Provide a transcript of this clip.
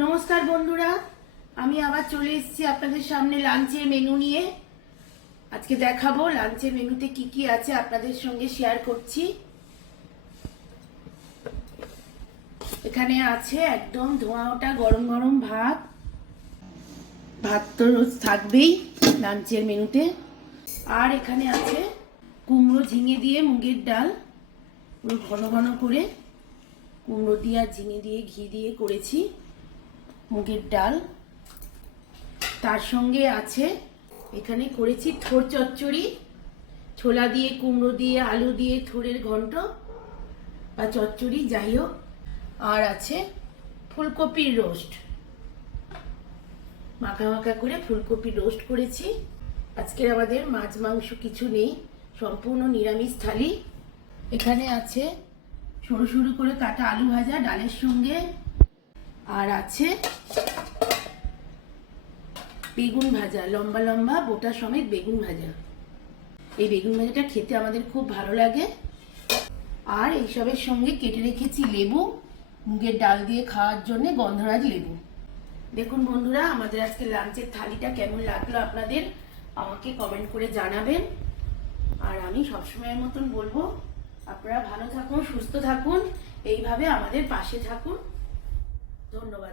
নমস্কার বন্ধুরা, আমি আবার চলে এসেছি আপনাদের সামনে লাঞ্চের মেনু নিয়ে। আজকে দেখাবো লাঞ্চের মেনুতে কি কি আছে, আপনাদের সঙ্গে শেয়ার করছি। এখানে আছে একদম ধোঁয়া ওঠা গরম গরম ভাত। ভাত তো রোজ থাকবেই লাঞ্চের মেনুতে। আর এখানে আছে কুমড়ো ঝিঙে দিয়ে মুগের ডাল, পুরো ঘন ঘন করে কুমড়ো দিয়ে আর ঝিঙে দিয়ে ঘি দিয়ে করেছি মুগের ডাল। তার সঙ্গে আছে এখানে করেছি থোড় চচ্চড়ি, ছোলা দিয়ে কুমড়ো দিয়ে আলু দিয়ে থোড়ের ঘন্ট বা চচ্চড়ি যাই হোক। আর আছে ফুলকপির রোস্ট, মাখা মাখা করে ফুলকপির রোস্ট করেছি। আজকের আমাদের মাছ মাংস কিছু নেই, সম্পূর্ণ নিরামিষ থালি। এখানে আছে সরু সরু করে কাটা আলু ভাজা ডালের সঙ্গে, আর আছে বেগুন ভাজা, লম্বা লম্বা বোটা সমেত বেগুন ভাজা। এই বেগুন ভাজাটা খেতে আমাদের খুব ভালো লাগে। আর এইসবের সঙ্গে কেটে রেখেছি লেবু, মুগের ডাল দিয়ে খাওয়ার জন্য গন্ধরাজ লেবু। দেখুন বন্ধুরা, আমাদের আজকে লাঞ্চের থালিটা কেমন লাগলো আপনাদের আমাকে কমেন্ট করে জানাবেন। আর আমি সবসময়ের মতন বলবো, আপনারা ভালো থাকুন, সুস্থ থাকুন, এইভাবে আমাদের পাশে থাকুন। ধন্যবাদ।